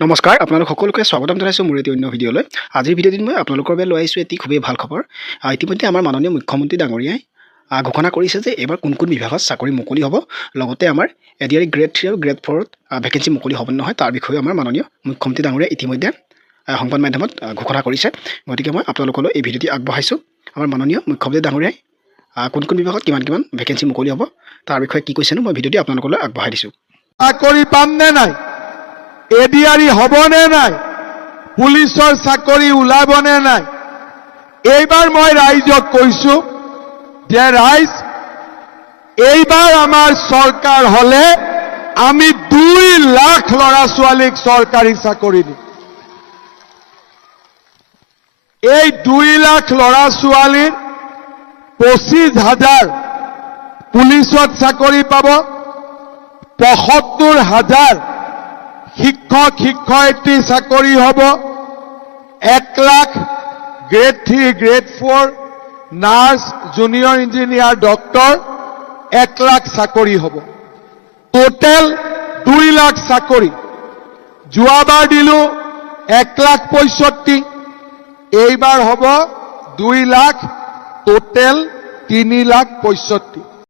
নমস্কাৰ আপোনালোক সকলোকে স্বাগতম জনাইছোঁ মোৰ এটি অন্য ভিডিঅ'লৈ। আজিৰ ভিডিঅ'টিত মই আপোনালোকৰ বাবে লৈ আহিছোঁ এটি খুবেই ভাল খবৰ। ইতিমধ্যে আমাৰ মাননীয় মুখ্যমন্ত্ৰী ডাঙৰীয়াই ঘোষণা কৰিছে যে এইবাৰ কোন কোন বিভাগত চাকৰি মুকলি হ'ব, লগতে আমাৰ এডিআৰই গ্ৰেড 3 আৰু গ্ৰেড 4ত ভেকেঞ্চি মুকলি হ'ব নহয় তাৰ বিষয়ে আমাৰ মাননীয় মুখ্যমন্ত্ৰী ডাঙৰীয়াই ইতিমধ্যে সংবাদ মাধ্যমত ঘোষণা কৰিছে। গতিকে মই আপোনালোকলৈ এই ভিডিঅ'টি আগবঢ়াইছোঁ। আমাৰ মাননীয় মুখ্যমন্ত্ৰী ডাঙৰীয়াই কোন কোন বিভাগত কিমান কিমান ভেকেঞ্চি মুকলি হ'ব তাৰ বিষয়ে কি কৈছেনো মই ভিডিঅ'টি আপোনালোকলৈ আগবঢ়াই দিছোঁ। চাকৰি পাম নে নাই, এডিআৰই হ'বনে নাই, পুলিচৰ চাকৰি ওলাবনে নাই, এইবাৰ মই ৰাইজক কৈছো যে ৰাইজ এইবাৰ আমাৰ চৰকাৰ হলে আমি 2 লাখ ল'ৰা ছোৱালীক চৰকাৰী চাকৰি দিম। এই 2 লাখ ল'ৰা ছোৱালীৰ 25,000 পুলিচত চাকৰি পাব, 75,000 শিক্ষক শিক্ষয়িত্ৰী চাকৰি হ'ব, 1 lakh grade 3 grade 4 nurse junior engineer doctor 1 lakh চাকৰি হ'ব। টোটেল 2 লাখ চাকৰি। যোৱাবাৰ দিলো 1,65,000, এইবাৰ হ'ব 2 লাখ, টোটেল 3,65,000।